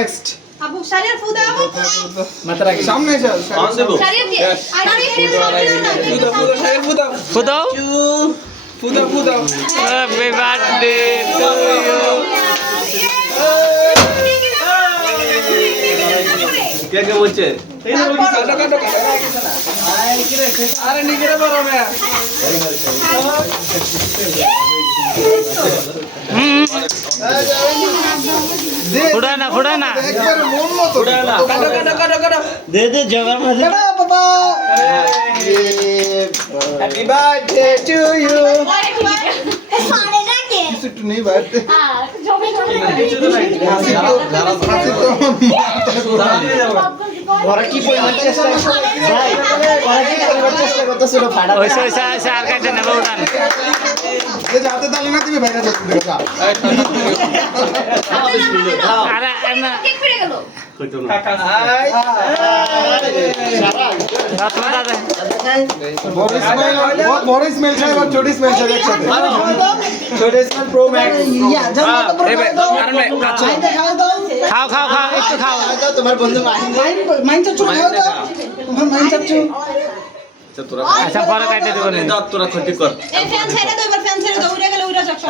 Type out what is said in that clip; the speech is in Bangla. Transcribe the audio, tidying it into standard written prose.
নেক্সট আবু শারিয়ার ফুদা আবু মাথা রাখি সামনে এসো শারিয়ার কি ফুদা ফুদাও ফুদা ফুদা হ্যাপি বার্থডে টু ইউ কে কে বলছে কাটো কাটো আরে নিগরে বড় মেয়া ফুটানা ফুটানা একবার মন মতো কাটো কাটো কাটো কাটো দে দে জগা মাঝে বাবা হ্যাপি বার্থডে টু ইউ কিছু একটু নেই বার্থডে ওরা কি পরিমাণ চেষ্টা ভাই ওরা কি পরিমাণ চেষ্টা করতেছে ওটা ফাটা ওইসা ওইসা ওইসা আর কাটে নেবো উঠান হাতে তালি না দিবি বাইরে যাচ্ছে দেখা আরে এমনা কেক ফিরে গেল বড় স্মেল বড় স্মেল চাই আর ছোট স্মেল চাই একসাথে ছোট স্মেল প্রো ম্যাক্স খাও খাও খাও একটু খাও তোমার বন্ধু মাইন চাচ্ছু খাও দাও তোমার মাইন চাচ্ছু আচ্ছা পরে কাটে দেবো তোরা ক্ষতি কর এই ফ্যান ছেড়ে দাও এবার ফ্যান ছেড়ে দাও উড়ে গেলে উড়ে যাক সব